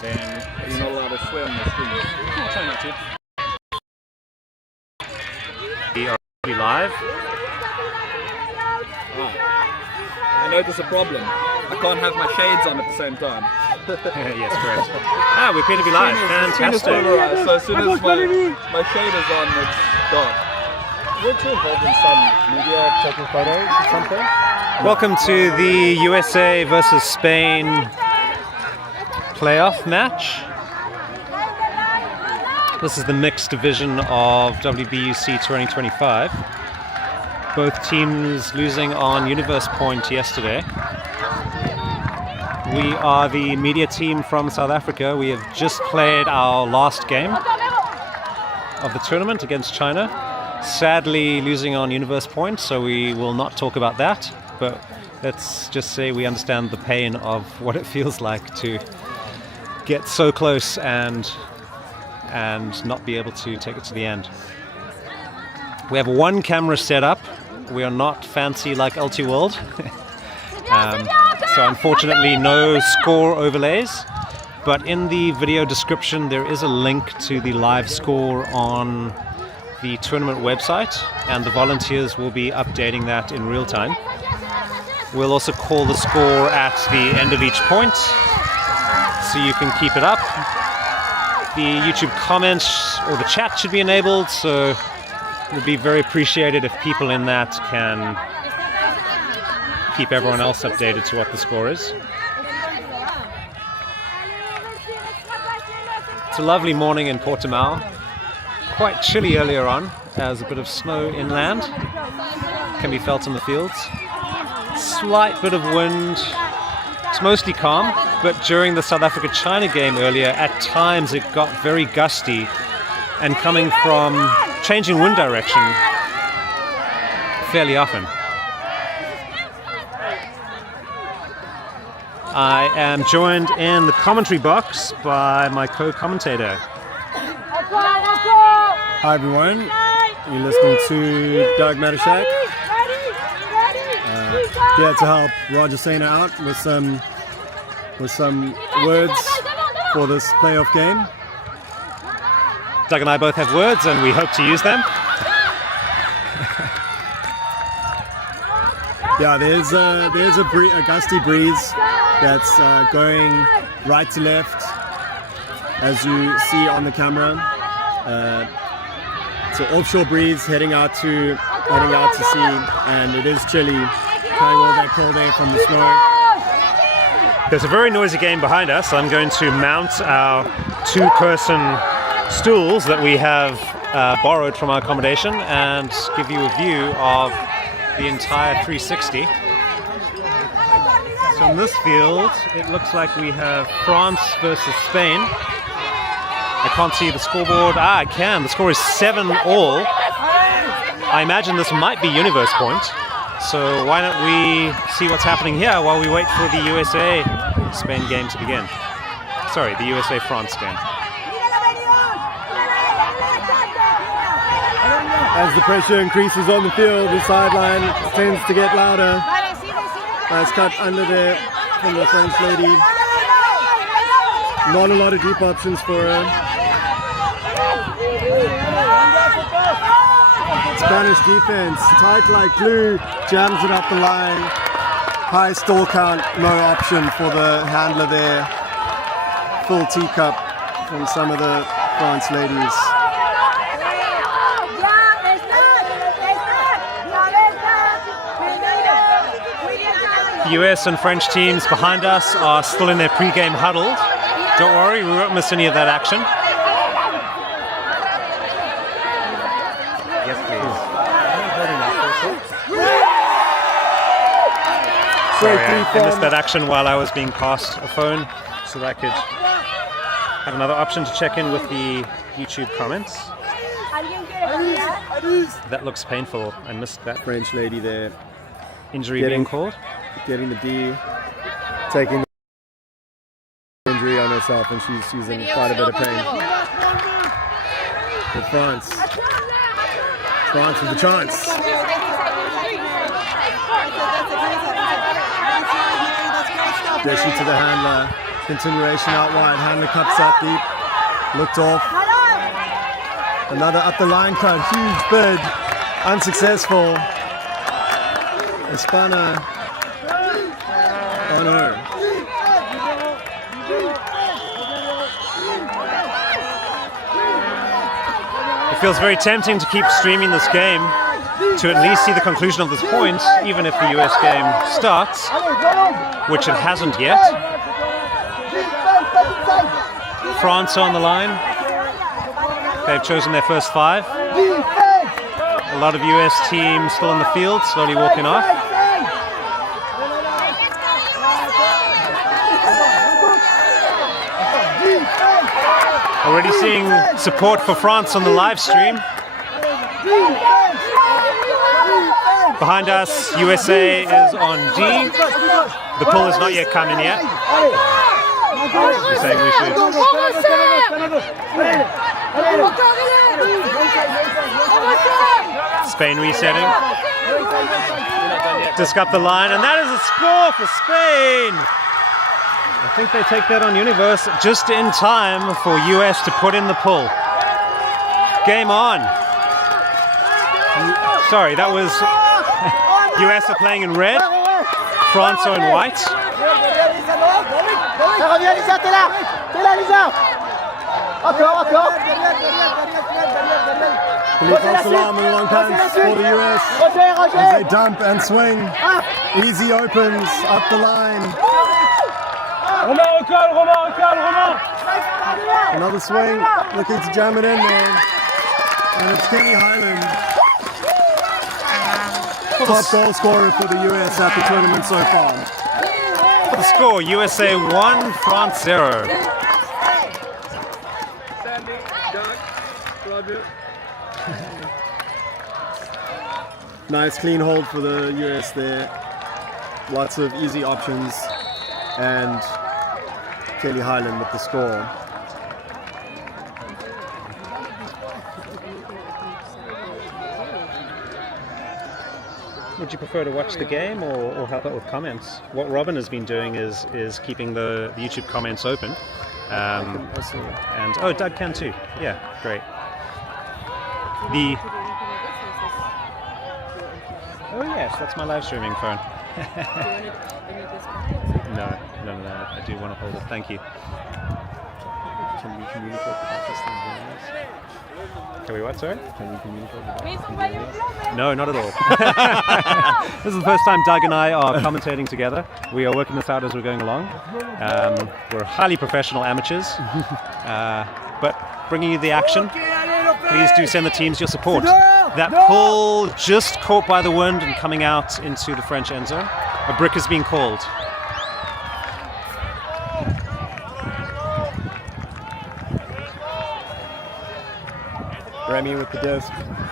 then you're not allowed to swear on the screen. I'll try not to. We are already live. I know there's a problem. I can't have my shades on at the same time. Yes, correct. We appear to be live. Fantastic. So as soon as my shade is on, it's dark. Weren't you involved in some media taking photos or something? Welcome to the USA versus Spain playoff match. This is the mixed division of WBUC 2025. Both teams losing on Universe Point yesterday. We are the media team from South Africa. We have just played our last game of the tournament against China. Sadly losing on Universe Point, so we will not talk about that. But let's just say we understand the pain of what it feels like to get so close and not be able to take it to the end. We have one camera set up. We are not fancy like LT World. So unfortunately no score overlays. But in the video description there is a link to the live score on the tournament website, and the volunteers will be updating that in real time. We'll also call the score at the end of each point, so you can keep it up. The YouTube comments or the chat should be enabled, so it would be very appreciated if people in that can keep everyone else updated to what the score is. It's a lovely morning in Portimão. Quite chilly earlier on, as a bit of snow inland can be felt in the fields. Slight bit of wind. It's mostly calm, but during the South Africa-China game earlier, at times it got very gusty, and coming from changing wind direction fairly often. I am joined in the commentary box by my co-commentator. Hi everyone, you're listening to Doug Mattushek. Here to help Roger Sainer out with some words for this playoff game. Doug and I both have words and we hope to use them. Yeah, there's a gusty breeze that's going right to left, as you see on the camera. It's an offshore breeze heading out to sea, and it is chilly, carrying all that cold air from the snow. There's a very noisy game behind us. I'm going to mount our two-person stools that we have borrowed from our accommodation and give you a view of the entire 360. So in this field, it looks like we have France versus Spain. I can't see the scoreboard. I can. The score is 7-all. I imagine this might be Universe Point. So why don't we see what's happening here while we wait for the USA-Spain game to begin. Sorry, the USA-France game. As the pressure increases on the field, the sideline tends to get louder. Nice cut under there from the French lady. Not a lot of deep options for her. Spanish defense, tight like glue, jams it up the line. High stall count, no option for the handler there. Full teacup from some of the France ladies. The US and French teams behind us are still in their pre-game huddle. Don't worry, we won't miss any of that action. Yes, please. Sorry, I missed that action while I was being passed a phone so that I could have another option to check in with the YouTube comments. That looks painful. I missed that French lady there. Injury being called. Getting the D, taking the injury on herself, and she's in quite a bit of pain. But France with a chance. Dishy to the handler. Continuation out wide. Handler cuts that deep. Looked off. Another up the line cut. Huge bid. Unsuccessful. Espana. Oh no. It feels very tempting to keep streaming this game to at least see the conclusion of this point, even if the US game starts, which it hasn't yet. France on the line. They've chosen their first 5. A lot of US teams still in the field, slowly walking off. Already seeing support for France on the live stream. Behind us, USA is on D. The pull is not yet coming yet. You're saying we should. Spain resetting. Disc up the line, and that is a score for Spain. I think they take that on Universe just in time for US to put in the pull. Game on. Sorry, that was US are playing in red, France are in white. Salam and long pants for the US as they dump and swing. Easy opens up the line. Another swing, looking to jam it in there. And it's Kenny Highland, top goal scorer for the US at the tournament so far. The score, USA 1, France 0. Sandy, Doug, Roger. Nice clean hold for the US there. Lots of easy options. And Kelly Highland with the score. Would you prefer to watch the game or help out with comments? What Robin has been doing is keeping the YouTube comments open. And oh, Doug can too. Yeah, great. Oh yes, that's my live streaming phone. No, I do want to hold it. Thank you. Can we communicate about this thing? Can we what, sorry? Can we communicate about this thing? No, not at all. This is the first time Doug and I are commentating together. We are working this out as we're going along. We're highly professional amateurs, but bringing you the action. Please do send the teams your support. That pull just caught by the wind and coming out into the French end zone. A brick is being called. Remy with the disc.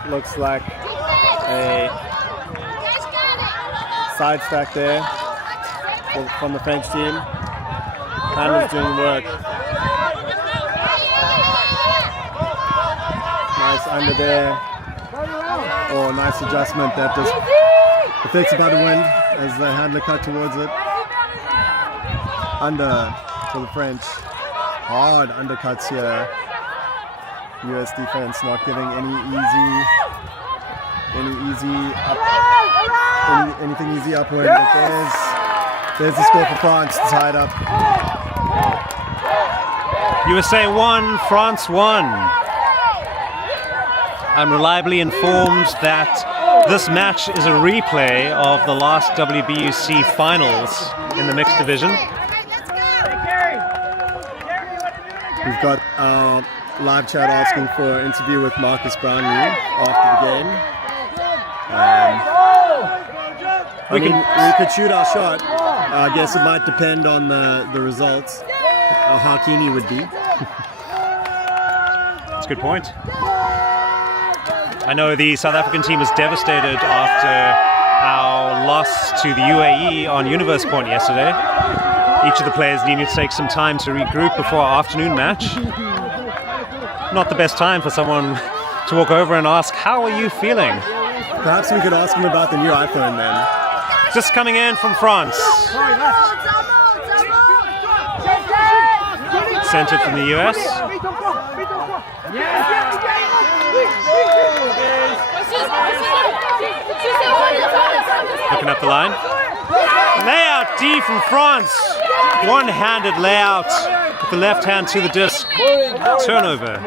Looks like a side stack there from the French team. Handler's doing work. Nice under there. Oh, nice adjustment that just affects about the wind as the handler cut towards it. Under for the French. Hard undercuts here. US defense not giving anything easy upward, but there's the score for France, tied up. USA 1, France 1. I'm reliably informed that this match is a replay of the last WBUC finals in the mixed division. We've got live chat asking for an interview with Marcus Brownlee after the game. We could shoot our shot. I guess it might depend on the results, how keen he would be. That's a good point. I know the South African team was devastated after our loss to the UAE on Universe Point yesterday. Each of the players needed to take some time to regroup before our afternoon match. Not the best time for someone to walk over and ask, how are you feeling? Perhaps we could ask him about the new iPhone then. Just coming in from France. centered from the US. Looking up the line. Layout D from France. One-handed layout with the left hand to the disc. Turnover.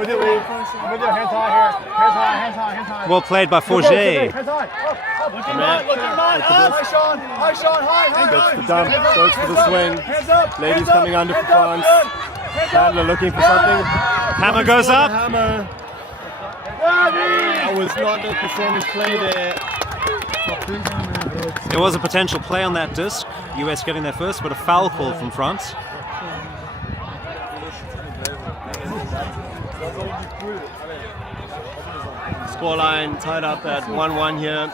Well played by Forget. Gets the dump, goes for the swing. Ladies coming under for France. Handler looking for something. Hammer goes up. Hammer. That was not a percentage play there. There was a potential play on that disc. US getting there first, but a foul call from France. Scoreline tied up at 1-1 here.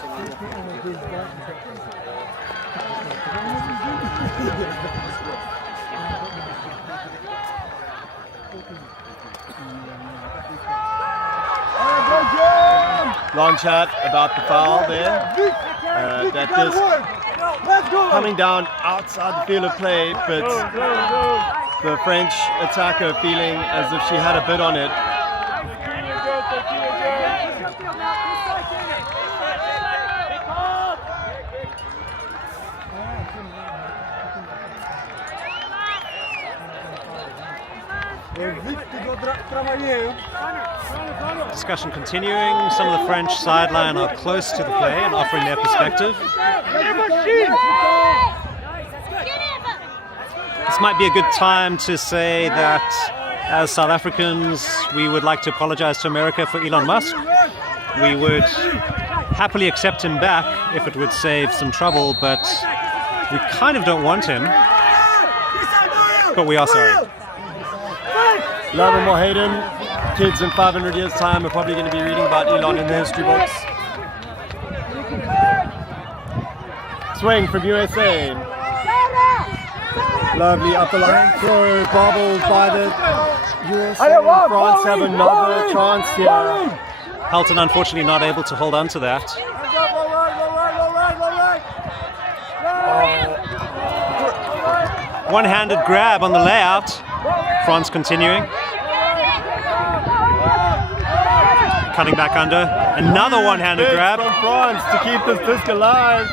Long chat about the foul there. That disc coming down outside the field of play, but the French attacker feeling as if she had a bit on it. Discussion continuing. Some of the French sideline are close to the play and offering their perspective. This might be a good time to say that as South Africans, we would like to apologize to America for Elon Musk. We would happily accept him back if it would save some trouble, but we kind of don't want him. But we are sorry. Love him or hate him, kids in 500 years' time are probably going to be reading about Elon in the history books. Swing from USA. Lovely up the line throw, bobbled by the USA. France have another chance here. Helton unfortunately not able to hold on to that. One-handed grab on the layout. France continuing. Cutting back under. Another one-handed grab. From France to keep this disc alive.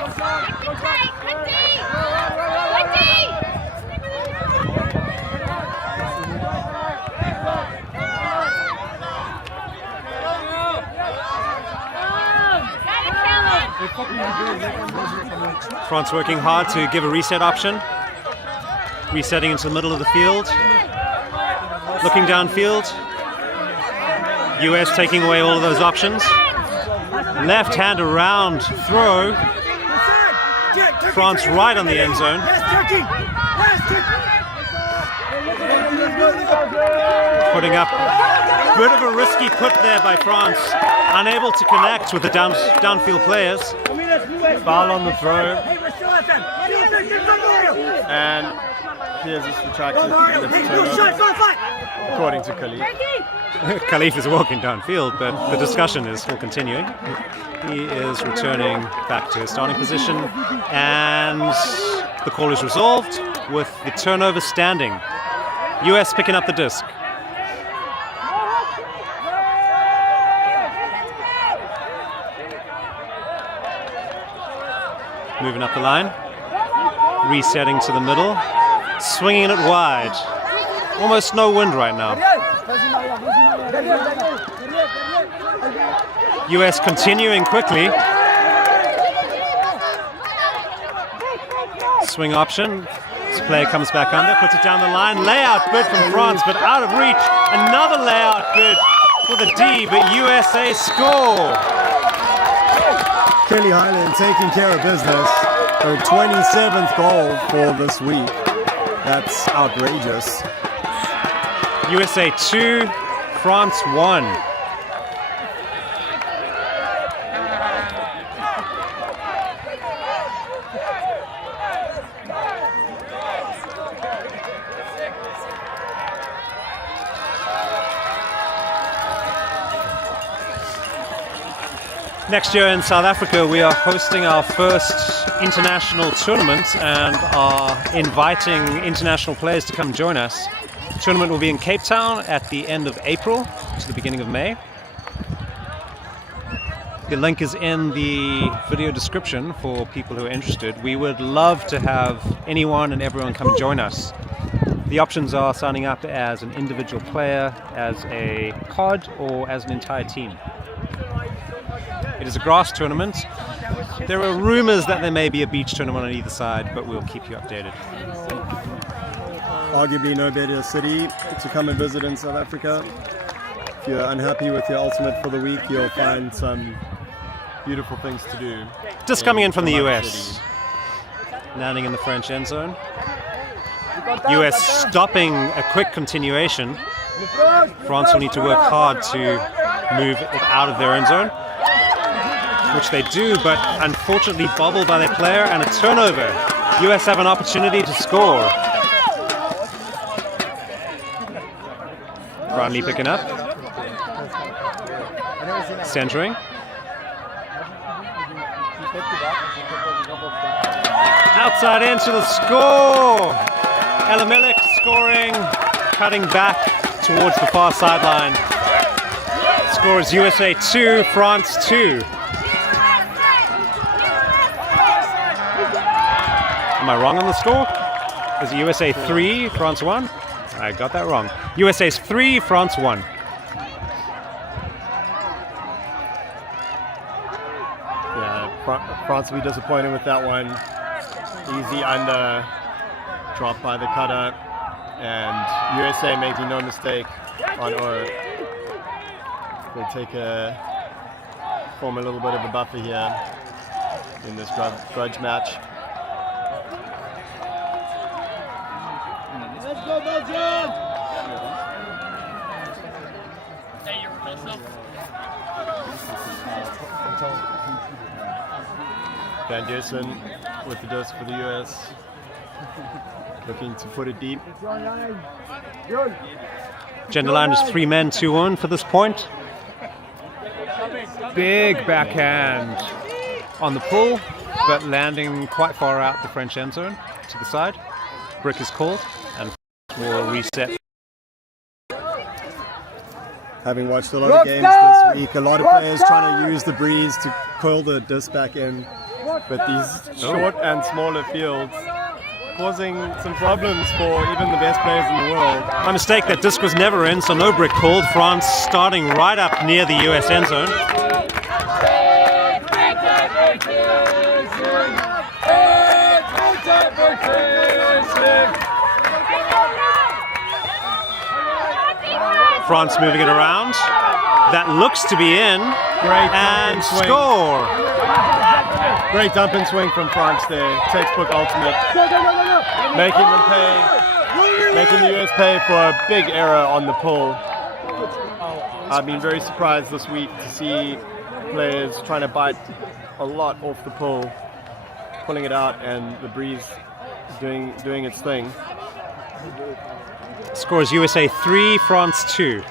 France working hard to give a reset option. Resetting into the middle of the field. Looking downfield. US taking away all of those options. Left hand around throw. France right on the end zone. Putting up a bit of a risky put there by France. Unable to connect with the downfield players. Foul on the throw. And here's this retracted. According to Khalif. Khalif is walking downfield, but the discussion is still continuing. He is returning back to his starting position, and the call is resolved with the turnover standing. US picking up the disc. Moving up the line. Resetting to the middle. Swinging it wide. Almost no wind right now. US continuing quickly. Swing option. This player comes back under, puts it down the line. Layout good from France, but out of reach. Another layout good for the D, but USA score. Kelly Highland taking care of business. Her 27th goal for this week. That's outrageous. USA 2, France 1. Next year in South Africa, we are hosting our first international tournament and are inviting international players to come join us. Tournament will be in Cape Town at the end of April to the beginning of May. The link is in the video description for people who are interested. We would love to have anyone and everyone come join us. The options are signing up as an individual player, as a COD, or as an entire team. It is a grass tournament. There are rumors that there may be a beach tournament on either side, but we'll keep you updated. Arguably no better city to come and visit in South Africa. If you're unhappy with your ultimate for the week, you'll find some beautiful things to do. Just coming in from the US. Landing in the French end zone. US stopping a quick continuation. France will need to work hard to move it out of their end zone, which they do, but unfortunately bobbled by their player and a turnover. US have an opportunity to score. Brownlee picking up. Centering. Outside into the score. Elamelik scoring, cutting back towards the far sideline. Score is USA 2, France 2. Am I wrong on the score? Is it USA 3, France 1? I got that wrong. USA's 3, France 1. Yeah, France will be disappointed with that one. Easy under, dropped by the cutter, and USA making no mistake on or they form a little bit of a buffer here in this grudge match. Let's go, Belgium! Van Gerson with the disc for the US, looking to put it deep. Genderland is 3 men, 2-1 for this point. Big backhand on the pull, but landing quite far out the French end zone to the side. Brick is called and will reset. Having watched a lot of games this week, a lot of players trying to use the breeze to curl the disc back in, but these short and smaller fields causing some problems for even the best players in the world. My mistake, that disc was never in, so no brick called. France starting right up near the US end zone. France moving it around. That looks to be in. Great and swing. Score. Great dump and swing from France there. Textbook ultimate. Making them pay. Making the US pay for a big error on the pull. I've been very surprised this week to see players trying to bite a lot off the pull, pulling it out, and the breeze doing its thing. Score is USA 3, France 2.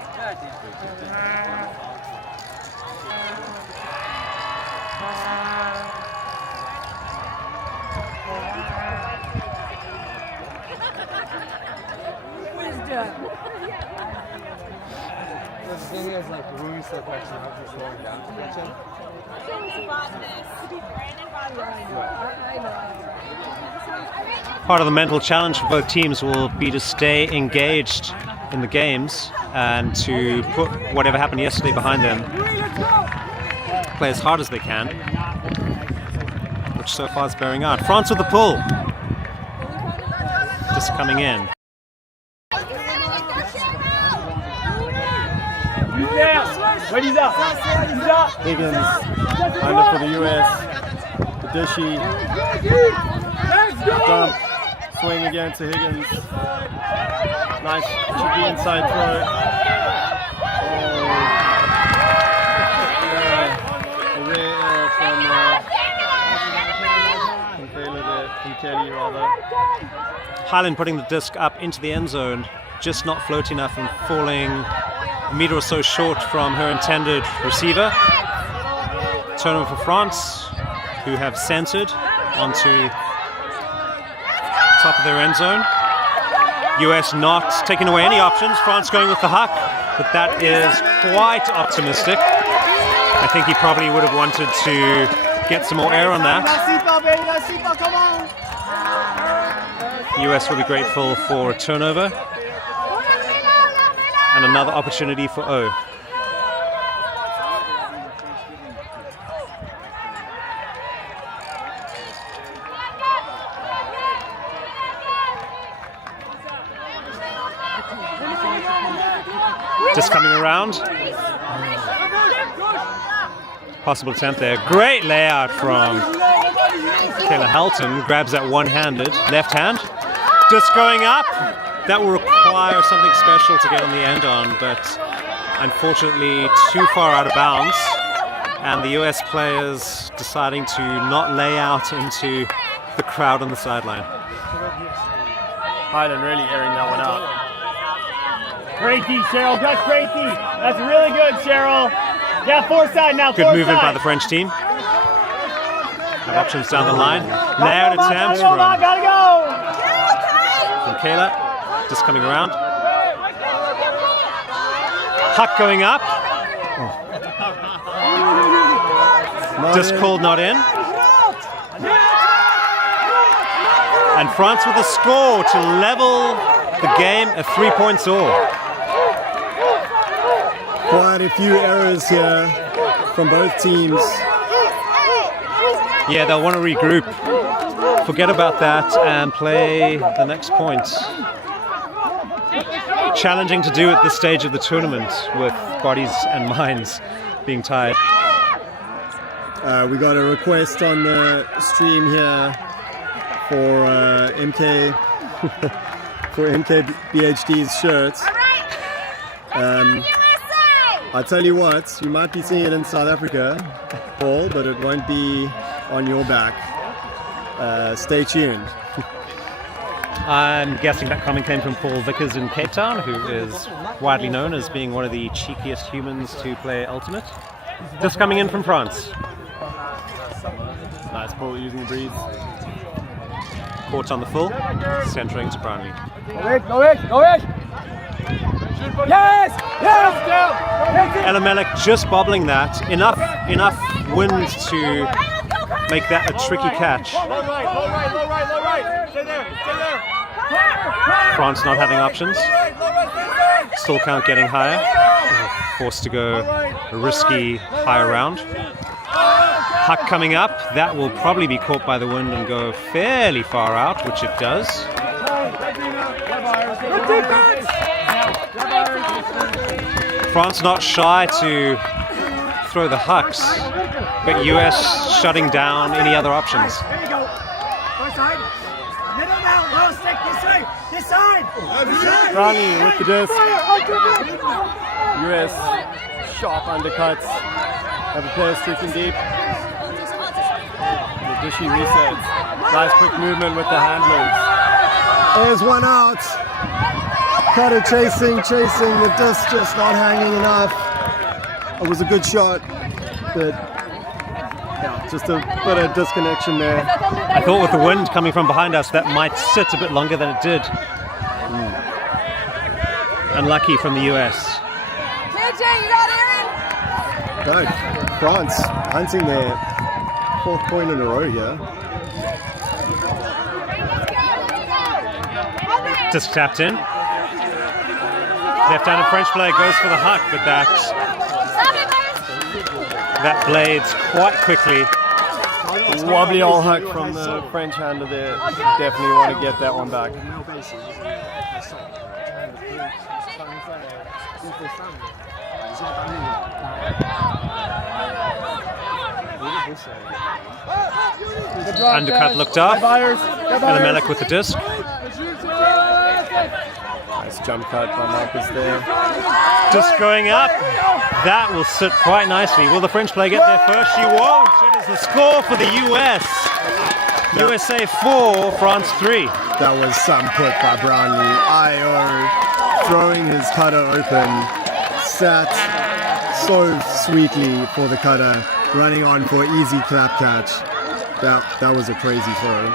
Part of the mental challenge for both teams will be to stay engaged in the games and to put whatever happened yesterday behind them. Play as hard as they can, which so far is bearing out. France with the pull. Just coming in. Higgins under for the US. The dishy dump, swing again to Higgins. Nice cheeky inside throw. A rare error from Kelly rather. Highland putting the disc up into the end zone, just not floating enough and falling a meter or so short from her intended receiver. Turnover for France, who have centered onto top of their end zone. US not taking away any options. France going with the huck, but that is quite optimistic. I think he probably would have wanted to get some more air on that. US will be grateful for a turnover and another opportunity for O. Just coming around. Possible attempt there. Great layout from Kayla Helton. Grabs that one-handed. Left hand. Just going up. That will require something special to get on the end on, but unfortunately too far out of bounds. And the US players deciding to not lay out into the crowd on the sideline. Highland really airing that one out. Great D, Cheryl. That's great D. That's really good, Cheryl. Yeah, foresight now. Good movement by the French team. Have options down the line. Layout attempt from Kayla. Just coming around. Huck going up. Just called not in. And France with a score to level the game, a 3-point all. Quite a few errors here from both teams. Yeah, they'll want to regroup. Forget about that and play the next point. Challenging to do at this stage of the tournament with bodies and minds being tied. We got a request on the stream here for MK for MKBHD's shirts. I tell you what, you might be seeing it in South Africa, Paul, but it won't be on your back. Stay tuned. I'm guessing that comment came from Paul Vickers in Cape Town, who is widely known as being one of the cheekiest humans to play Ultimate. Just coming in from France. Nice Paul using the breeze. Caught on the full, centering to Brownlee. Go it! Yes! Yes! Elimelech just bobbling that. Enough wind to make that a tricky catch. Low right. Stay there. France not having options. Still count getting higher. Forced to go a risky higher round. Huck coming up. That will probably be caught by the wind and go fairly far out, which it does. France not shy to throw the hucks, but US shutting down any other options. Ronnie with the disc. US sharp undercuts. Have a player streaking deep. The dishy resets. Nice quick movement with the handlers. There's one out. Cutter chasing, the disc just not hanging enough. It was a good shot, but yeah, just a bit of disconnection there. I thought with the wind coming from behind us, that might sit a bit longer than it did. Unlucky from the US. JJ, you got Aaron? No, France hunting their 4th point in a row here. Just tapped in. Left-handed French player goes for the huck, but that blades quite quickly. Wobbly old huck from the French handler there. Definitely want to get that one back. Undercut looked up. Elimelech with the disc. Nice jump cut by Marcus there. Disc going up. That will sit quite nicely. Will the French player get there first? She won't. It is the score for the US. USA 4, France 3. That was some put by Brownlee. IO throwing his cutter open. Sat so sweetly for the cutter. Running on for easy clap catch. That was a crazy throw.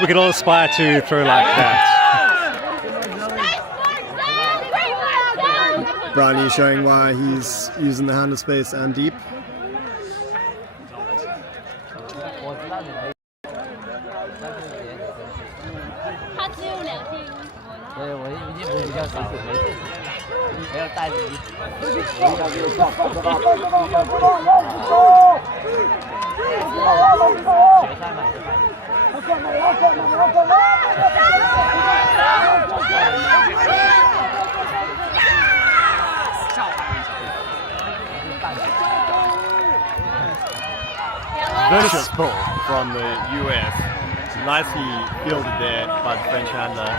we could all aspire to throw like that. Brownie showing why he's using the handle space and deep. Vicious pull from the US. Nicely fielded there by the French handler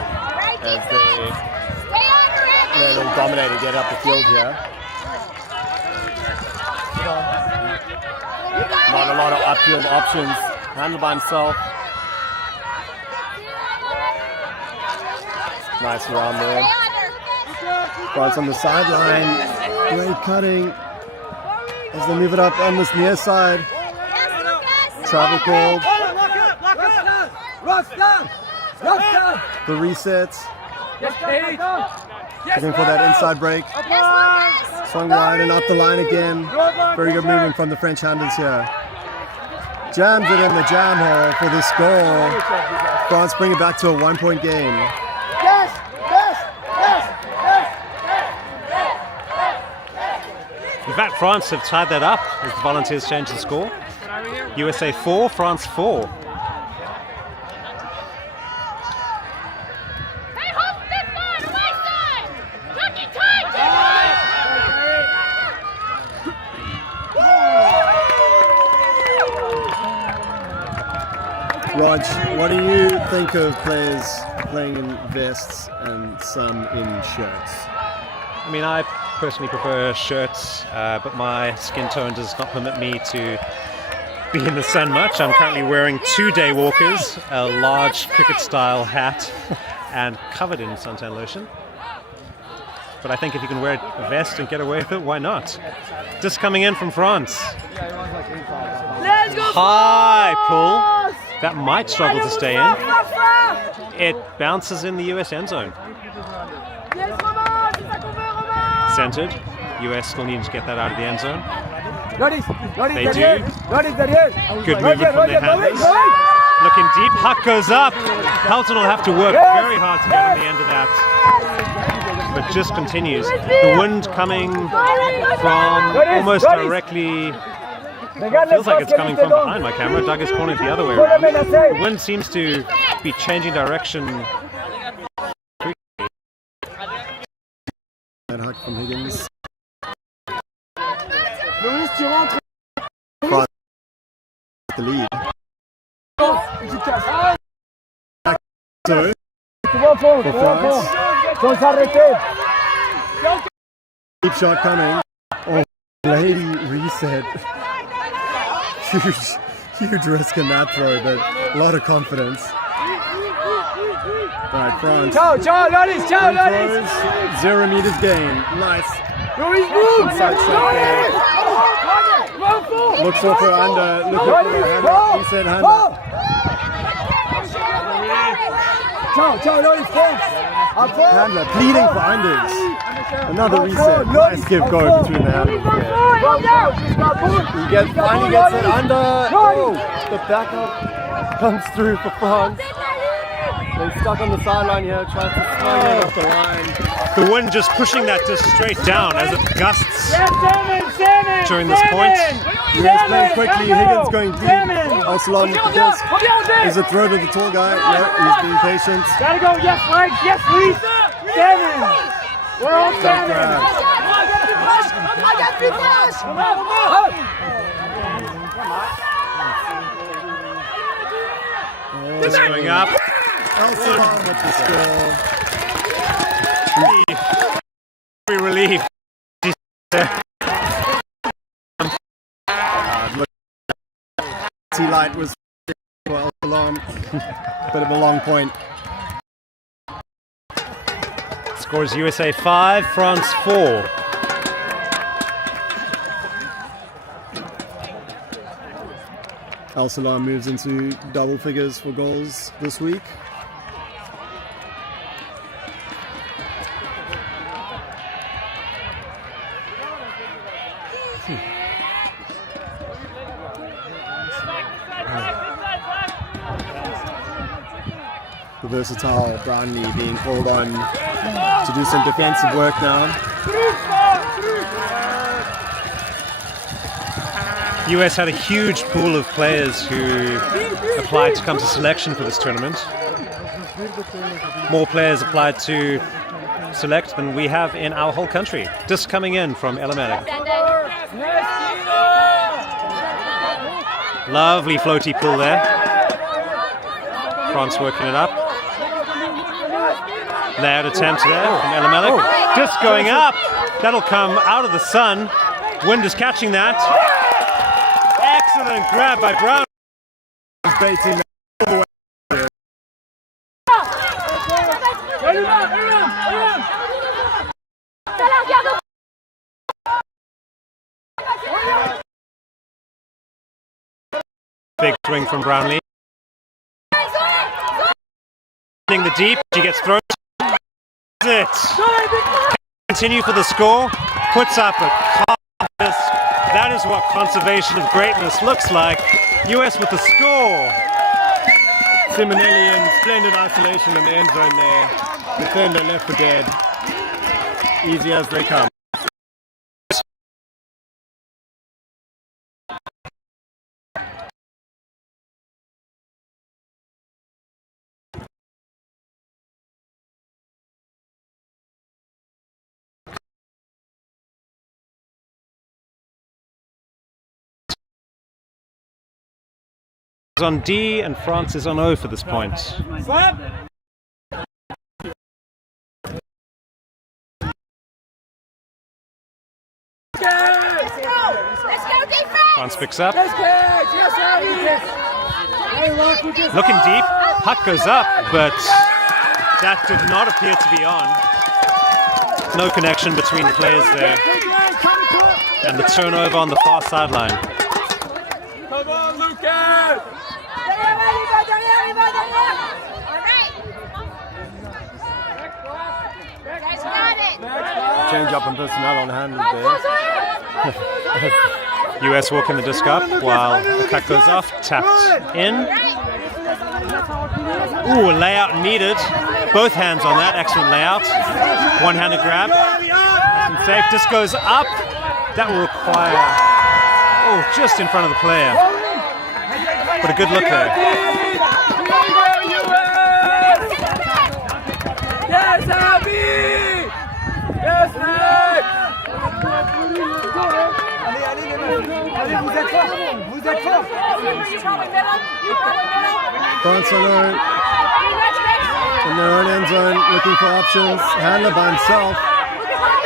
as they let them dominate and get up the field here. Not a lot of upfield options. Handler by himself. Nice round there. France on the sideline. Great cutting as they move it up on this near side. Travel called. The resets. Looking for that inside break. Swung wide and up the line again. Very good movement from the French handlers here. Jams it in the jam hole for this goal. France bring it back to a 1-point game. In fact, France have tied that up as the Volunteers change the score. USA 4, France 4. Rog, what do you think of players playing in vests and some in shirts? I mean, I personally prefer shirts, but my skin tone does not permit me to be in the sun much. I'm currently wearing 2 day walkers, a large cricket-style hat, and covered in suntan lotion. But I think if you can wear a vest and get away with it, why not? Just coming in from France. High pull. That might struggle to stay in. It bounces in the US end zone. Centered. US still needing to get that out of the end zone. They do. Good movement from their handlers. Looking deep. Huck goes up. Pelton will have to work very hard to get on the end of that. But just continues. The wind coming from almost directly. Feels like it's coming from behind my camera. Doug is calling it the other way around. The wind seems to be changing direction. And Huck from Higgins. The lead. For France. Deep shot coming. Oh, lady reset. Huge risk in that throw, but a lot of confidence. Right, France. Ciao, Loris, 0 meters gain. Nice. Inside shot there. Looks for under. Looking for the handle. He said handle. Handler pleading for unders. Another reset. Nice give go between the handles there. He finally gets it under. Oh, the backup comes through for France. They're stuck on the sideline here, trying to slide it off the line. The wind just pushing that just straight down as it gusts during this point. US playing quickly, Higgins going deep. Alsalon is a throw to the tall guy. No, he's being patient. Gotta go, yes, Frank, yes, please. Salmon. We're all salmon. Just going up. Alsalon with the score. Very relief. Light was for Alsalon. Bit of a long point. Scores USA 5, France 4. Al Salam moves into double figures for goals this week. The versatile Brownlee being called on to do some defensive work now. US had a huge pool of players who applied to come to selection for this tournament. More players applied to select than we have in our whole country. Just coming in from Elamatic. Lovely floaty pool there. France working it up. Layout attempt there from Elamatic. Just going up. That'll come out of the sun. Wind is catching that. Excellent grab by Brown. Baiting Big swing from Brownlee. In the deep, she gets thrown. It. Continue for the score. Puts up a contest. That is what conservation of greatness looks like. US with the score. Simonelli in splendid isolation in the end zone there. Defender left for dead. Easy as they come. On D and France is on O for this point. France picks up. Looking deep. Puck goes up, but that did not appear to be on. No connection between the players there. And the turnover on the far sideline. Come on, Lucas! Change up in personnel on hand there. US walking the disc up while the puck goes off, tapped in. Ooh, a layout needed. Both hands on that, excellent layout. One-handed grab. Safe, disc goes up. That will require, just in front of the player. But a good look there. Yes, Abby! Yes, Nick! France on their, in their own end zone, looking for options. Handler by himself.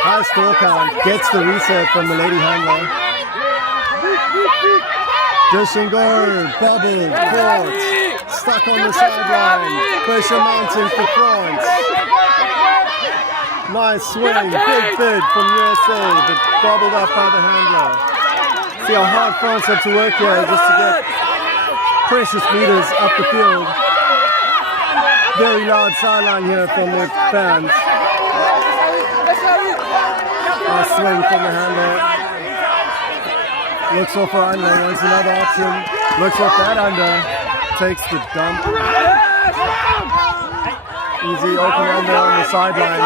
High score count. Gets the reset from the lady handler. Dushengo, bubble, caught. Stuck on the sideline. Pressure mounting for France. Nice swing. Big bid from USA, but bobbled up by the handler. See how hard France have to work here just to get precious meters up the field. Very loud sideline here from the fans. Nice swing from the handler. Looks off for under, wants another option. Looks off that under. Takes the dump. Easy open under on the sideline.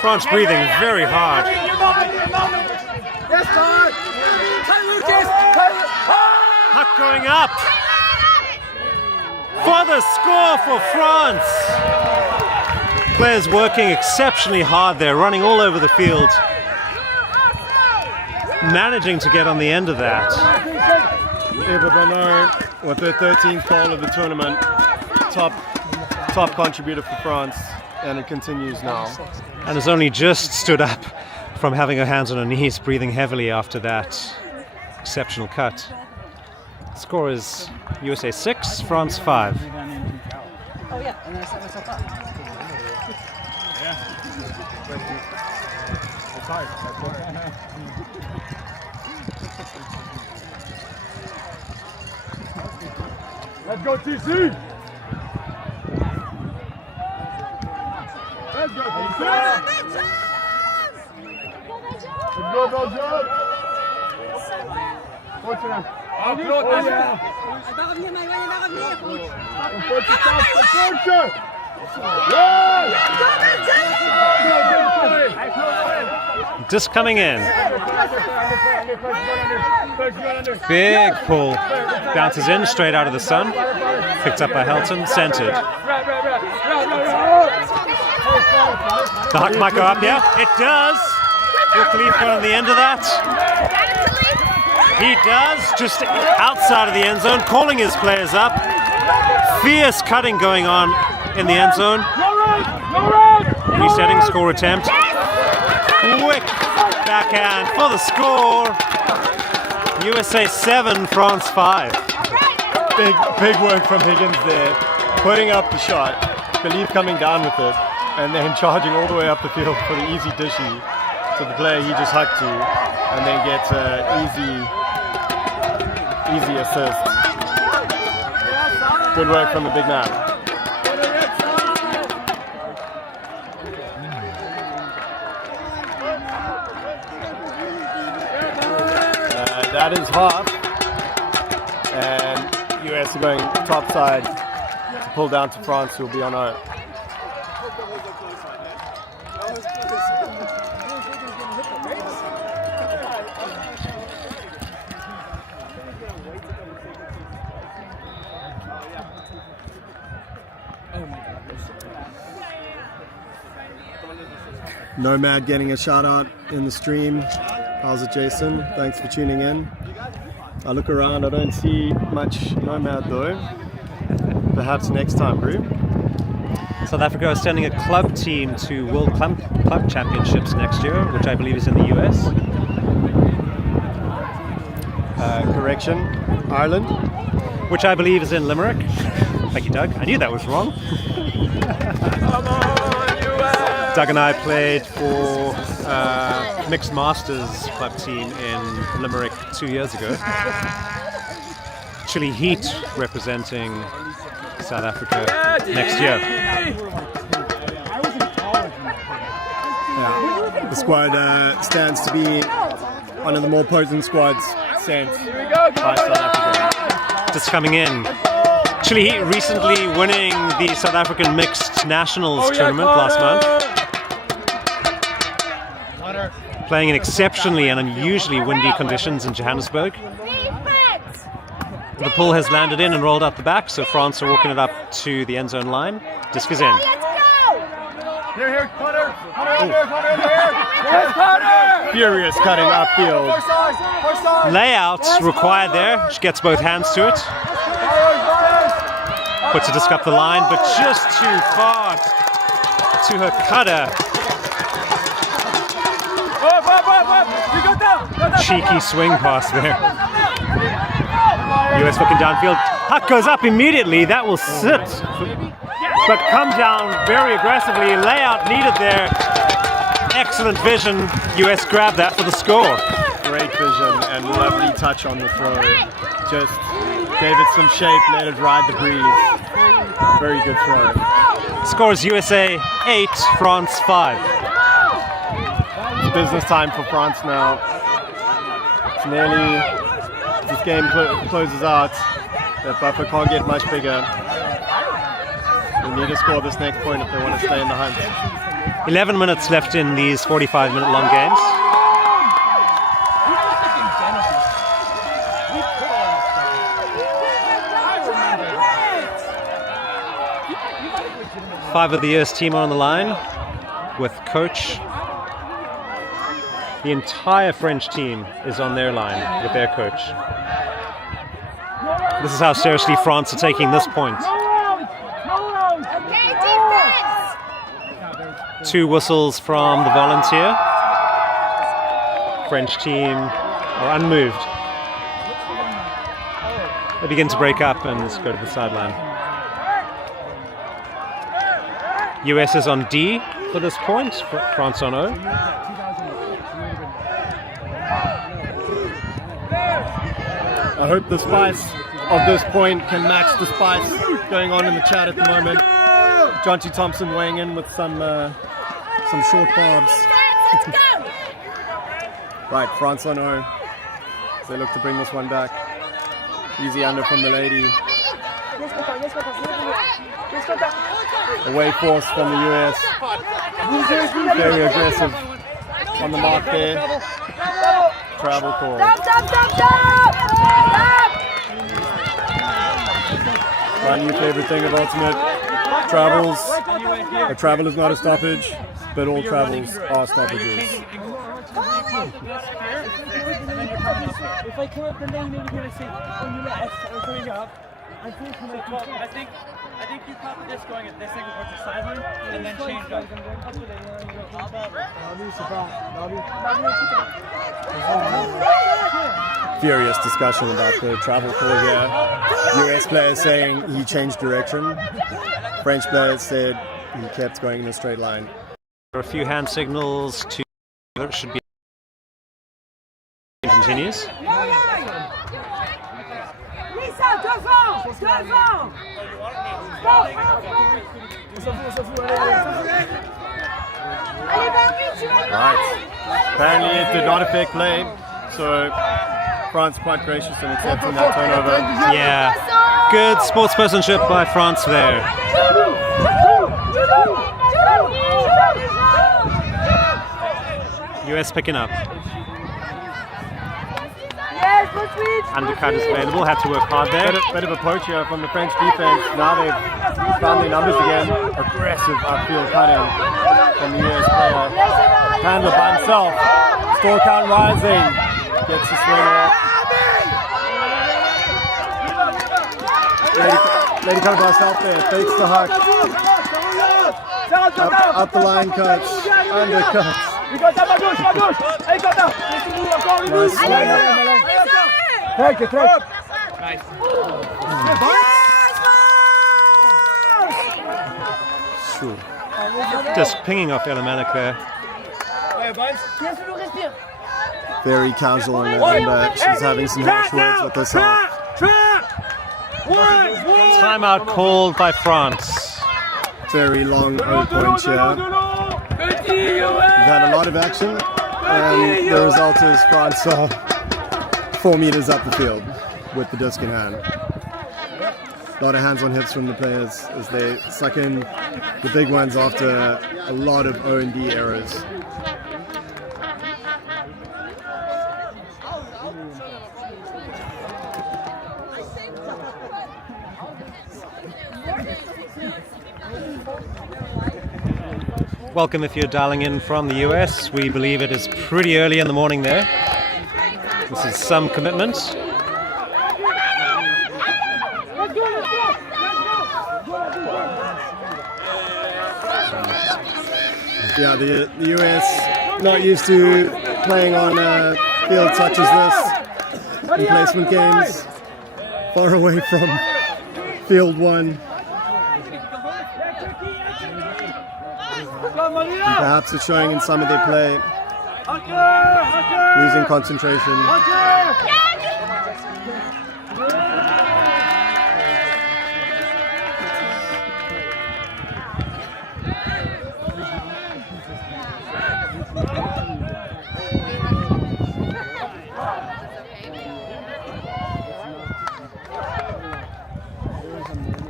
France breathing very hard. Puck going up. For the score for France. Players working exceptionally hard there, running all over the field. Managing to get on the end of that. Eva Bernard with her 13th goal of the tournament. Top contributor for France, and it continues now. And has only just stood up from having her hands on her knees, breathing heavily after that exceptional cut. The score is USA 6, France 5. go, TC! Let's go, TC! Let's go, Belgium! Fortune! Oh, yeah! Just coming in. Big pull. Bounces in straight out of the sun. Picked up by Helton. Centered. The huck might go up here. It does. Will Khalif go on the end of that? He does. Just outside of the end zone. Calling his players up. Fierce cutting going on in the end zone. Resetting score attempt. Quick backhand for the score. USA 7, France 5. Big work from Higgins there. Putting up the shot. Khalif coming down with it. And then charging all the way up the field for the easy dishy to the player he just hucked to. And then gets an easy assist. Good work from the big man. That is half, and US are going top side to pull down to France, who will be on our. Nomad getting a shout out in the stream. How's it, Jason? Thanks for tuning in. I look around, I don't see much Nomad though. Perhaps next time, Brew. South Africa is sending a club team to World Club Championships next year, which I believe is in the US. Correction, Ireland. Which I believe is in Limerick. Thank you, Doug. I knew that was wrong. Doug and I played for Mixed Masters club team in Limerick 2 years ago. Chile Heat representing South Africa next year. Yeah. The squad stands to be one of the more potent squads sent by South Africa. Just coming in. Chile Heat recently winning the South African Mixed Nationals tournament last month. Playing in exceptionally and unusually windy conditions in Johannesburg. The pull has landed in and rolled out the back, so France are walking it up to the end zone line. Disc is in. Here, Connor! Furious cutting upfield. Layout required there. She gets both hands to it. Puts a disc up the line, but just too far to her cutter. Cheeky swing pass there. US looking downfield. Puck goes up immediately. That will sit. But come down very aggressively. Layout needed there. Excellent vision. US grabbed that for the score. Great vision and lovely touch on the throw. Just gave it some shape, let it ride the breeze. Very good throw. Scores USA 8, France 5. It's business time for France now. It's nearly, this game closes out. That buffer can't get much bigger. They need to score this next point if they want to stay in the hunt. 11 minutes left in these 45-minute long games. Five of the year's team are on the line with coach. The entire French team is on their line with their coach. This is how seriously France are taking this point. Okay, defense! 2 whistles from the volunteer. French team are unmoved. They begin to break up and go to the sideline. US is on D for this point, France on O. I hope the spice of this point can match the spice going on in the chat at the moment. John T. Thompson weighing in with some short barbs. Right, France on O. They look to bring this one back. Easy under from the lady. Away force from the US. Very aggressive on the mark there. Travel call. My new favorite thing of Ultimate. Travels. A travel is not a stoppage, but all travels are stoppages. If I come up the lane over here and say, oh, you let us, I'm coming up. I think you caught this going at this second towards the sideline and then change up. Furious discussion about the travel call here. US players saying he changed direction. French players said he kept going in a straight line. There are a few hand signals to that should be continues. Right. Apparently it did not affect play, so France quite gracious in accepting that turnover. Yeah, good sportspersonship by France there. US picking up. Undercut is available, had to work hard there. Bit of a poach here from the French defense. Now they've found their numbers again. Aggressive upfield cutting from the US player. Handler by himself. Score count rising. Gets the swing off. Lady comes by herself there. Fakes the huck. Up the line cuts. Undercuts. Nice swing. Take it. Nice. Sure. Just pinging off Elamelika. Very casual and she's having some harsh words with herself. Timeout called by France. Very long O point here. We've had a lot of action and the result is France 4 meters up the field with the disc in hand. A lot of hands on hips from the players as they suck in the big ones after a lot of O&D errors. Welcome if you're dialing in from the US. We believe it is pretty early in the morning there. This is some commitment. Yeah, the US not used to playing on a field such as this in placement games. Far away from field one. And perhaps it's showing in some of their play. Losing concentration.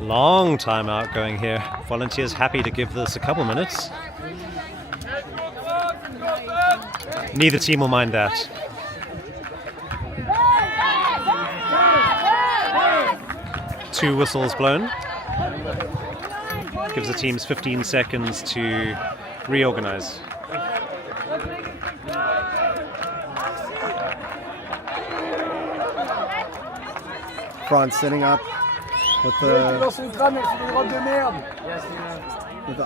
Long timeout going here. Volunteers happy to give this a couple minutes. Neither team will mind that. Two whistles blown. Gives the teams 15 seconds to reorganize. France setting up with the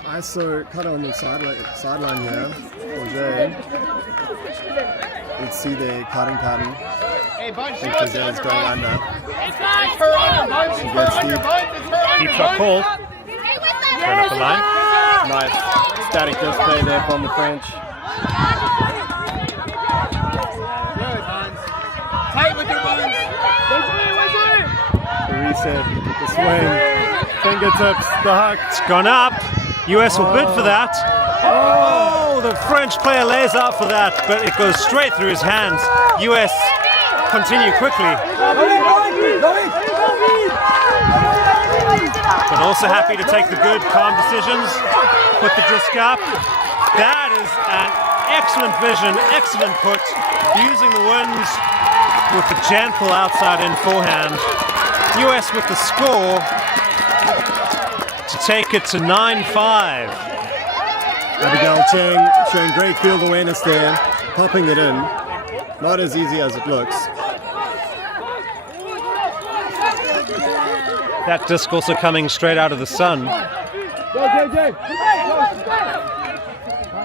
ISO cut on the sideline here. Jose. Let's see the cutting pattern. I think Jose is going under. She gets deep. Deep shot call. Turn up the line. Nice static display there from the French. Tight with your buns. The reset, the swing, fingertips, the hook. It's gone up. US will bid for that. Oh, the French player lays out for that, but it goes straight through his hands. US continue quickly. But also happy to take the good, calm decisions. Put the disc up. That is an excellent vision, excellent put. Using the wind with the gentle outside-in forehand. US with the score to take it to 9-5. Abigail Cheng showing great field awareness there, popping it in. Not as easy as it looks. That disc also coming straight out of the sun.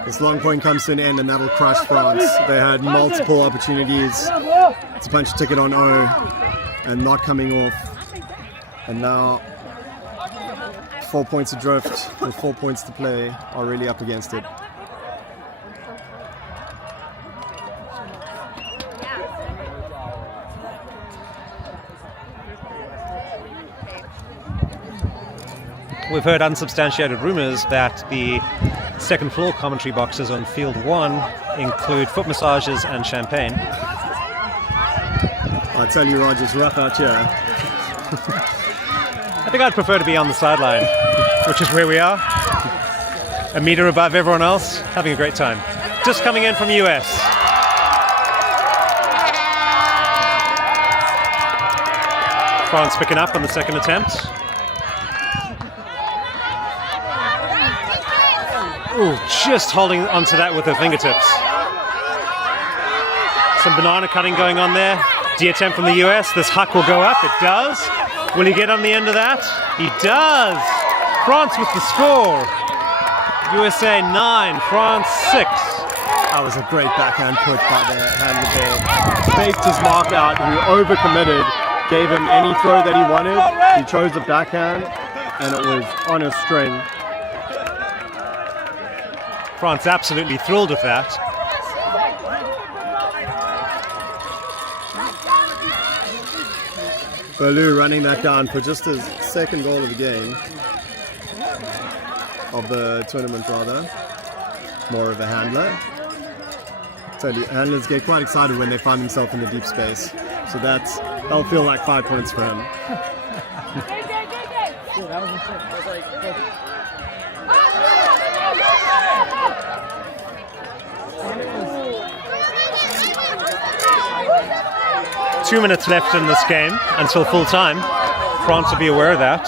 This long point comes to an end and that'll crush France. They had multiple opportunities to punch a ticket on O and not coming off. And now 4 points adrift with 4 points to play are really up against it. We've heard unsubstantiated rumors that the second floor commentary boxes on field 1 include foot massages and champagne. I tell you, Roger, it's rough out here. I think I'd prefer to be on the sideline, which is where we are. A meter above everyone else, having a great time. Just coming in from US. France picking up on the second attempt. Ooh, just holding onto that with her fingertips. Some banana cutting going on there. D attempt from the US. This huck will go up. It does. Will he get on the end of that? He does. France with the score. USA 9, France 6. That was a great backhand put by the handler there. Faked his mark out, he overcommitted, gave him any throw that he wanted. He chose a backhand, and it was on a string. France absolutely thrilled with that. Berlou running that down for just his second goal of the game. Of the tournament, rather. More of a handler. So the handlers get quite excited when they find themselves in the deep space. So that'll feel like 5 points for him. Two minutes left in this game until full time. France will be aware of that.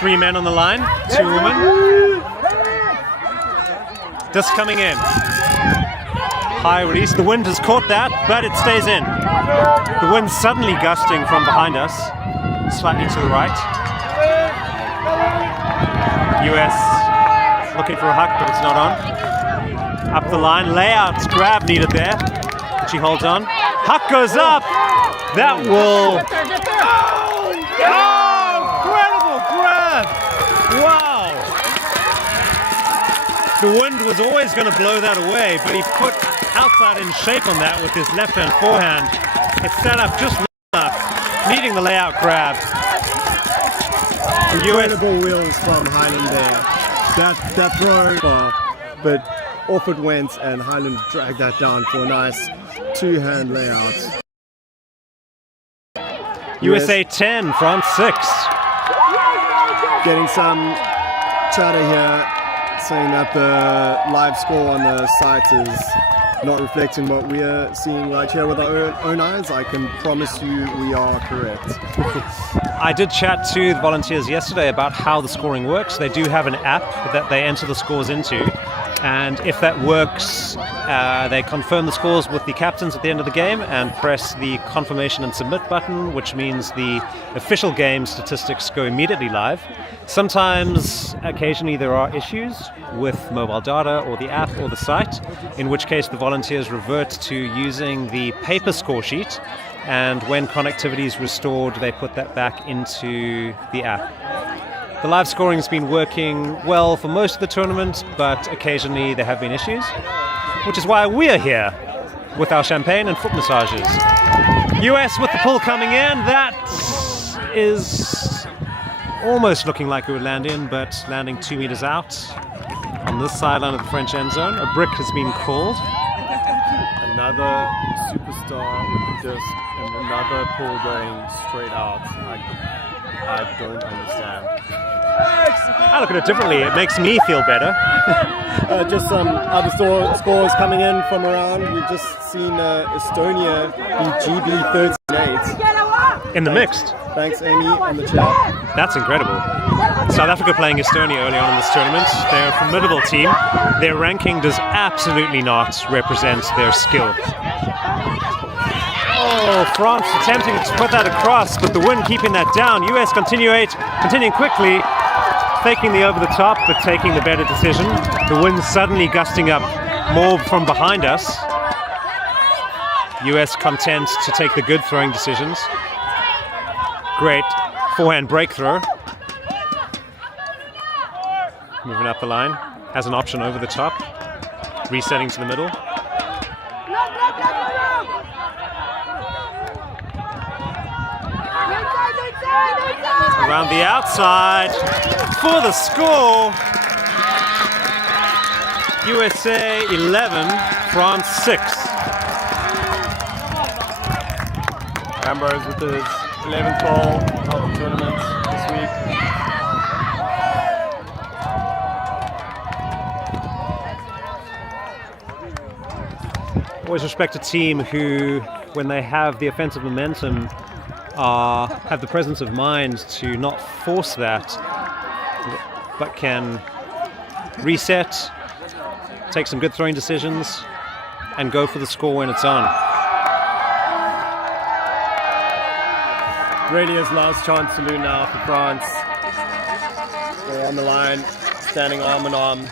Three men on the line, two women. Just coming in. High release. The wind has caught that, but it stays in. The wind's suddenly gusting from behind us, slightly to the right. US looking for a huck, but it's not on. Up the line, layouts, grab needed there. She holds on. Huck goes up. That will. Oh, incredible grab! Wow. The wind was always going to blow that away, but he put outside in shape on that with his left-hand forehand. It set up just enough, needing the layout grab. Incredible wheels from Highland there. That throw, but off it went, and Highland dragged that down for a nice two-hand layout. USA 10, France 6. Getting some chatter here, saying that the live score on the site is not reflecting what we are seeing right here with our own eyes. I can promise you we are correct. I did chat to the volunteers yesterday about how the scoring works. They do have an app that they enter the scores into. And if that works, they confirm the scores with the captains at the end of the game and press the confirmation and submit button, which means the official game statistics go immediately live. Sometimes, occasionally, there are issues with mobile data or the app or the site, in which case the volunteers revert to using the paper score sheet, and when connectivity is restored, they put that back into the app. The live scoring has been working well for most of the tournament, but occasionally there have been issues, which is why we're here with our champagne and foot massages. US with the pull coming in. That is almost looking like it would land in, but landing 2 meters out on this sideline of the French end zone. A brick has been called. Another superstar with the disc and another pull going straight out. I don't understand. I look at it differently. It makes me feel better. Just some other scores coming in from around. We've just seen Estonia beat GB 13-8. In the mixed. Thanks, Amy, on the chat. That's incredible. South Africa playing Estonia early on in this tournament. They're a formidable team. Their ranking does absolutely not represent their skill. Oh, France attempting to put that across, but the wind keeping that down. US continuing quickly, faking the over the top, but taking the better decision. The wind suddenly gusting up more from behind us. US content to take the good throwing decisions. Great forehand breakthrough. Moving up the line. Has an option over the top. Resetting to the middle. Around the outside for the score. USA 11, France 6. Ambrose with his 11th goal of the tournament this week. Always respect a team who, when they have the offensive momentum, have the presence of mind to not force that, but can reset, take some good throwing decisions, and go for the score when it's on. Radio's last chance saloon now for France. They're on the line, standing arm in arm,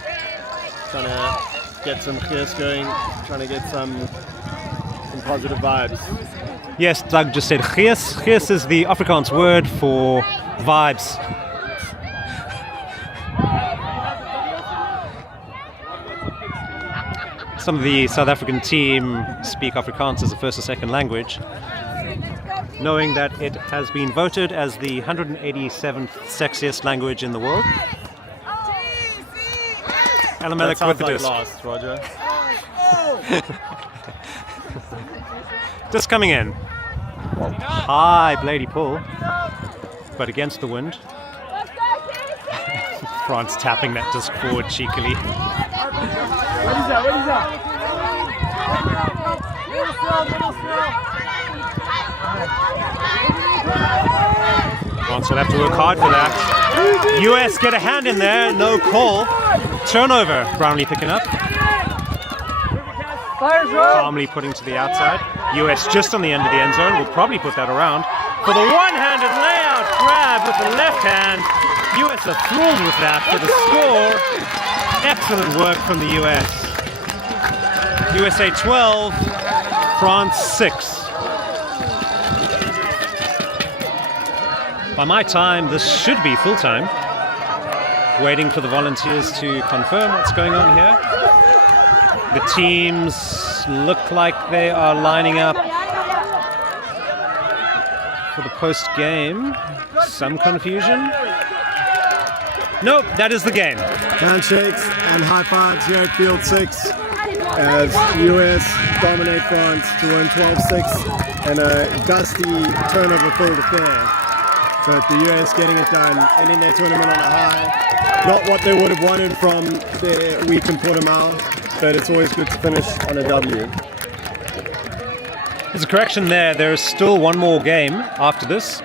trying to get some gears going, trying to get some positive vibes. Yes, Doug just said gees. Gees is the Afrikaans word for vibes. Some of the South African team speak Afrikaans as a first or second language, knowing that it has been voted as the 187th sexiest language in the world. Alamelek with the disc. Lost, Roger. Just coming in. High bladey pull, but against the wind. France tapping that disc forward cheekily. What is that? France will have to work hard for that. US get a hand in there, no call. Turnover, Brownlee picking up. Calmly putting to the outside. US just on the end of the end zone, will probably put that around. For the one-handed layout grab with the left hand. US are thrilled with that for the score. Excellent work from the US. USA 12, France 6. By my time, this should be full time. Waiting for the volunteers to confirm what's going on here. The teams look like they are lining up for the post-game. Some confusion. Nope, that is the game. Handshakes and high fives here at Field 6 as US dominate France to win 12-6 and a gusty turnover filled affair. But the US getting it done, ending their tournament on a high. Not what they would have wanted from their week in Portimão, but it's always good to finish on a W. There's a correction there. There is still one more game after this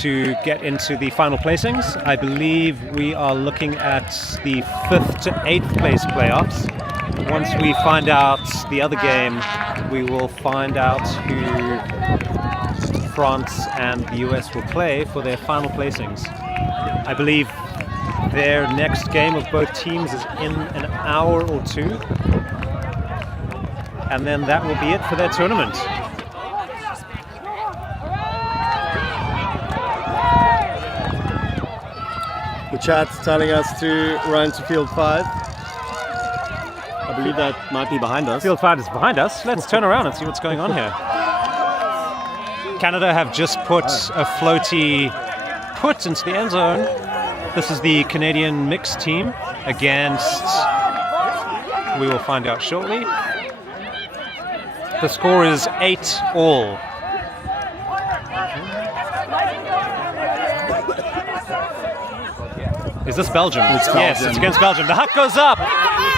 to get into the final placings. I believe we are looking at the 5th to 8th place playoffs. Once we find out the other game, we will find out who France and the US will play for their final placings. I believe their next game of both teams is in an hour or two, and then that will be it for their tournament. The chat's telling us to run to field 5. I believe that might be behind us. Field fight is behind us. Let's turn around and see what's going on here. Canada have just put a floaty put into the end zone. This is the Canadian mixed team against, we will find out shortly. The score is 8-all. Is this Belgium? It's Yes, Belgium. it's against Belgium. The huck goes up,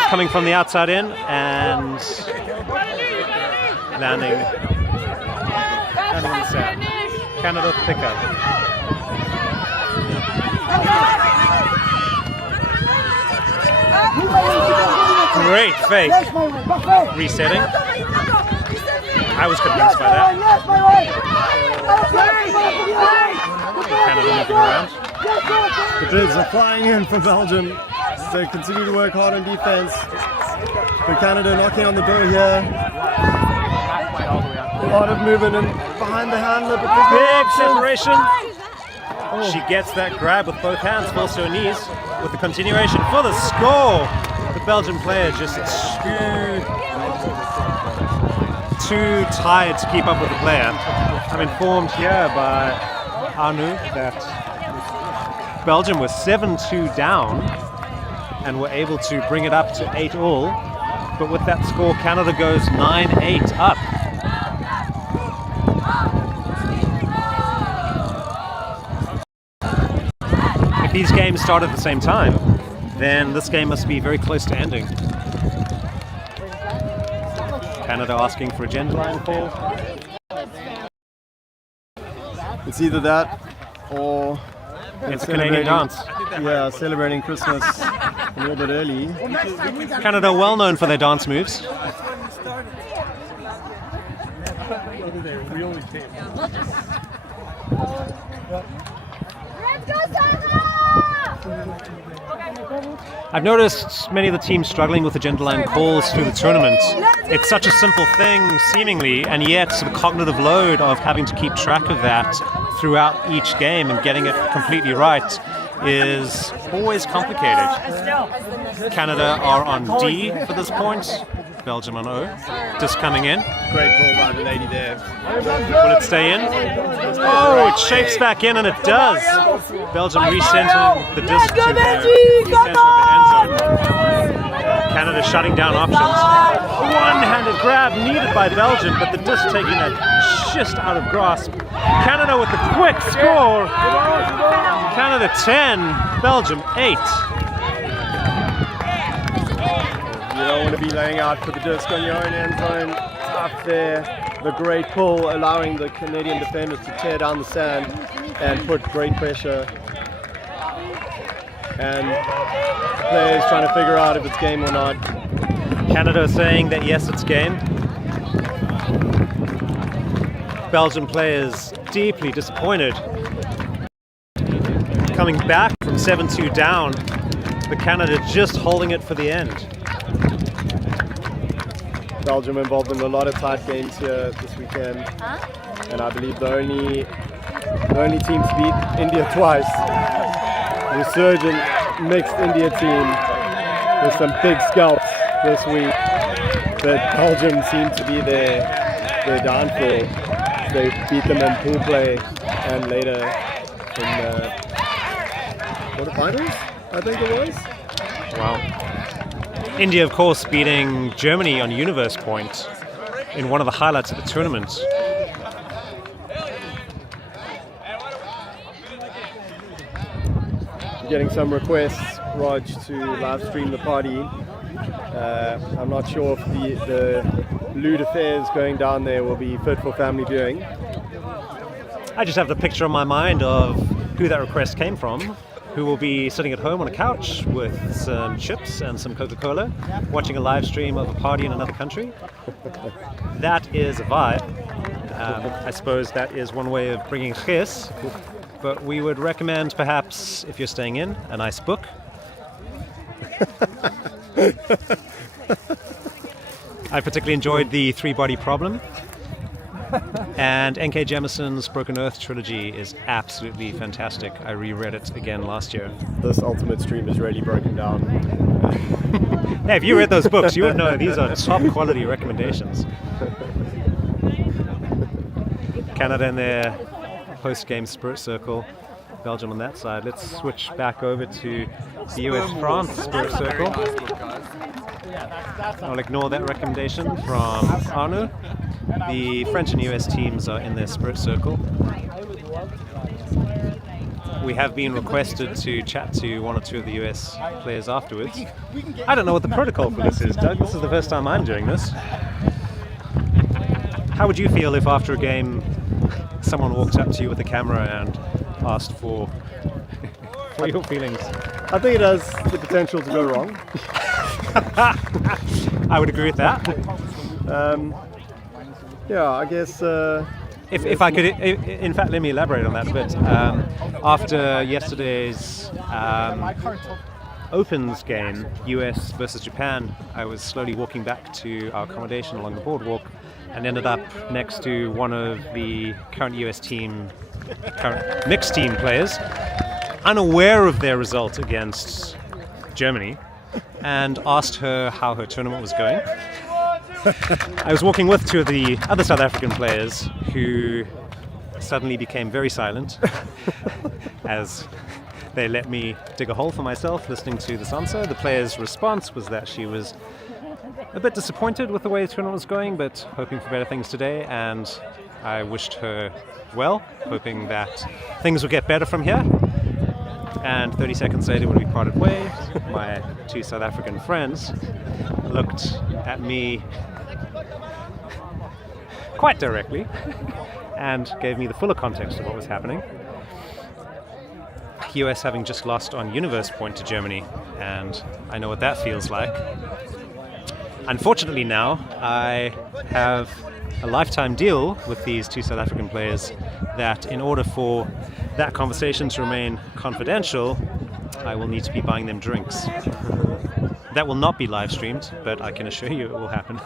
coming from the outside in and landing in the sand. Canada pickup. Great fake. Resetting. I was convinced by that. Canada moving around. The bids are flying in from Belgium. They continue to work hard on defense. But Canada knocking on the door here. A lot of movement in behind the handler, but there's no Big option. separation. She gets that grab with both hands, falls to her knees with the continuation for the score. The Belgian player just too tired to keep up with the player. I'm informed here by Anu that Belgium was 7-2 down and were able to bring it up to 8-all. But with that score, Canada goes 9-8 up. If these games start at the same time, then this game must be very close to ending. Canada asking for a gender line call. It's either that or It's a Canadian dance. Yeah, celebrating Christmas a little bit early. Canada well known for their dance moves. Let's go, Sandra! I've noticed many of the teams struggling with the gender line calls through the tournament. It's such a simple thing, seemingly, and yet the cognitive load of having to keep track of that throughout each game and getting it completely right is always complicated. Canada are on D for this point, Belgium on O. Disc coming in. Great ball by the lady there. Will it stay in? Oh, it shapes back in, and it does. Belgium recentering the disc to the center of the end zone. Canada shutting down options. One-handed grab needed by Belgium, but the disc taking it just out of grasp. Canada with the quick score. Canada 10, Belgium 8. You don't want to be laying out for the disc on your own end zone. Tough there. The great pull allowing the Canadian defenders to tear down the sand and put great pressure. And players trying to figure out if it's game or not. Canada saying that yes, it's game. Belgian players deeply disappointed. Coming back from 7-2 down, but Canada just holding it for the end. Belgium involved in a lot of tight games here this weekend. And I believe the only team to beat India twice. Resurgent mixed India team with some big scalps this week. But Belgium seemed to be their downfall. They beat them in pool play and later in quarterfinals, I think it was. Wow. India, of course, beating Germany on Universe Point in one of the highlights of the tournament. Getting some requests, Raj, to live stream the party. I'm not sure if the lewd affairs going down there will be fit for family viewing. I just have the picture in my mind of who that request came from, who will be sitting at home on a couch with some chips and some Coca-Cola, watching a live stream of a party in another country. That is a vibe. I suppose that is one way of bringing chis, but we would recommend perhaps, if you're staying in, a nice book. I particularly enjoyed the three-body problem. And N.K. Jemisin's Broken Earth trilogy is absolutely fantastic. I reread it again last year. This ultimate stream is really broken down. Hey, if you read those books, you would know these are top quality recommendations. Canada in their post-game Spirit Circle, Belgium on that side. Let's switch back over to the US-France Spirit Circle. I'll ignore that recommendation from Arnaud. The French and US teams are in their Spirit Circle. We have been requested to chat to one or two of the US players afterwards. I don't know what the protocol for this is, Doug. This is the first time I'm doing this. How would you feel if after a game someone walked up to you with a camera and asked for your feelings? I think it has the potential to go wrong. I would agree with that. Yeah, I guess... If I could, in fact, let me elaborate on that a bit. After yesterday's Opens game, US versus Japan, I was slowly walking back to our accommodation along the boardwalk and ended up next to one of the current US team, current mixed team players, unaware of their result against Germany, and asked her how her tournament was going. I was walking with two of the other South African players who suddenly became very silent as they let me dig a hole for myself listening to this answer. The player's response was that she was a bit disappointed with the way the tournament was going, but hoping for better things today, and I wished her well, hoping that things would get better from here. And 30 seconds later, when we parted ways, my two South African friends looked at me quite directly and gave me the fuller context of what was happening. US having just lost on Universe Point to Germany, and I know what that feels like. Unfortunately now, I have a lifetime deal with these two South African players that in order for that conversation to remain confidential, I will need to be buying them drinks. That will not be live streamed, but I can assure you it will happen.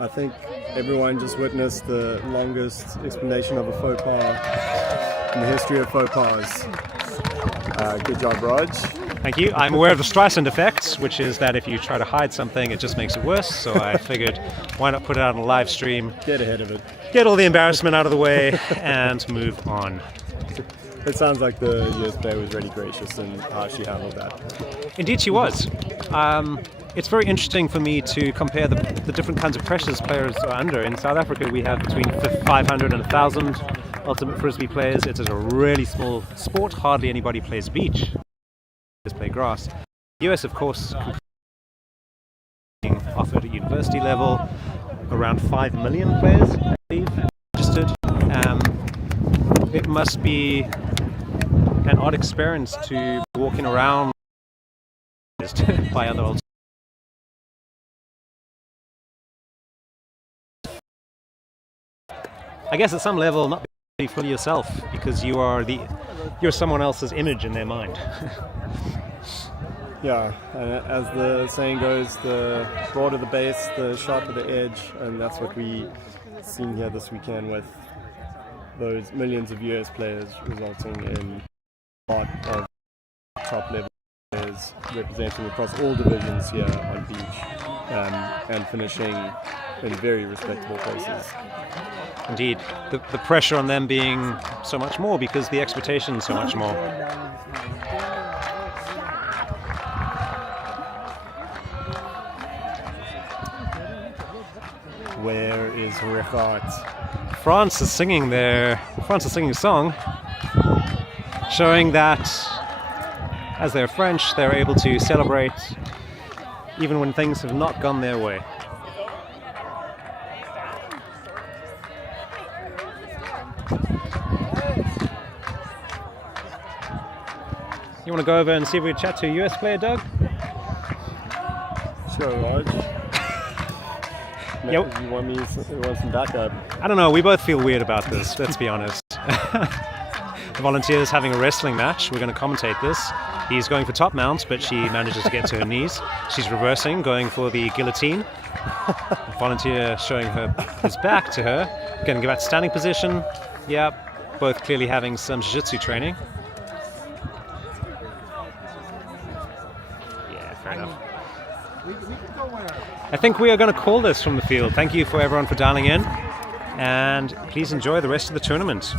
I think everyone just witnessed the longest explanation of a faux pas in the history of faux pas. Good job, Raj. Thank you. I'm aware of the Streisand effect, which is that if you try to hide something, it just makes it worse. So I figured, why not put it out on a live stream? Get ahead of it. Get all the embarrassment out of the way and move on. It sounds like the US player was really gracious in how she handled that. Indeed she was. It's very interesting for me to compare the different kinds of pressures players are under. In South Africa, we have between 500 and 1,000 ultimate frisbee players. It's a really small sport. Hardly anybody plays beach. Just play grass. US, of course, being offered at university level. Around 5 million players, I believe, registered. It must be an odd experience to be walking around by other old. I guess at some level, not be fully yourself, because you're someone else's image in their mind. Yeah, and as the saying goes, the broader the base, the sharper the edge, and that's what we seen here this weekend with those millions of US players, resulting in a lot of top level players representing across all divisions here on beach, and finishing in very respectable places. Indeed, the pressure on them being so much more because the expectation is so much more. Where is Richard? France is singing a song showing that as they're French, they're able to celebrate even when things have not gone their way. You want to go over and see if we can chat to a US player, Doug? Sure, Raj. Yep. You want some backup? I don't know, we both feel weird about this, let's be honest. The volunteer's having a wrestling match. We're going to commentate this. He's going for top mount, but she manages to get to her knees. She's reversing, going for the guillotine. The volunteer showing his back to her. Going to go back to standing position. Yeah, both clearly having some jiu-jitsu training. Yeah, fair enough. I think we are going to call this from the field. Thank you for everyone for dialing in, and please enjoy the rest of the tournament.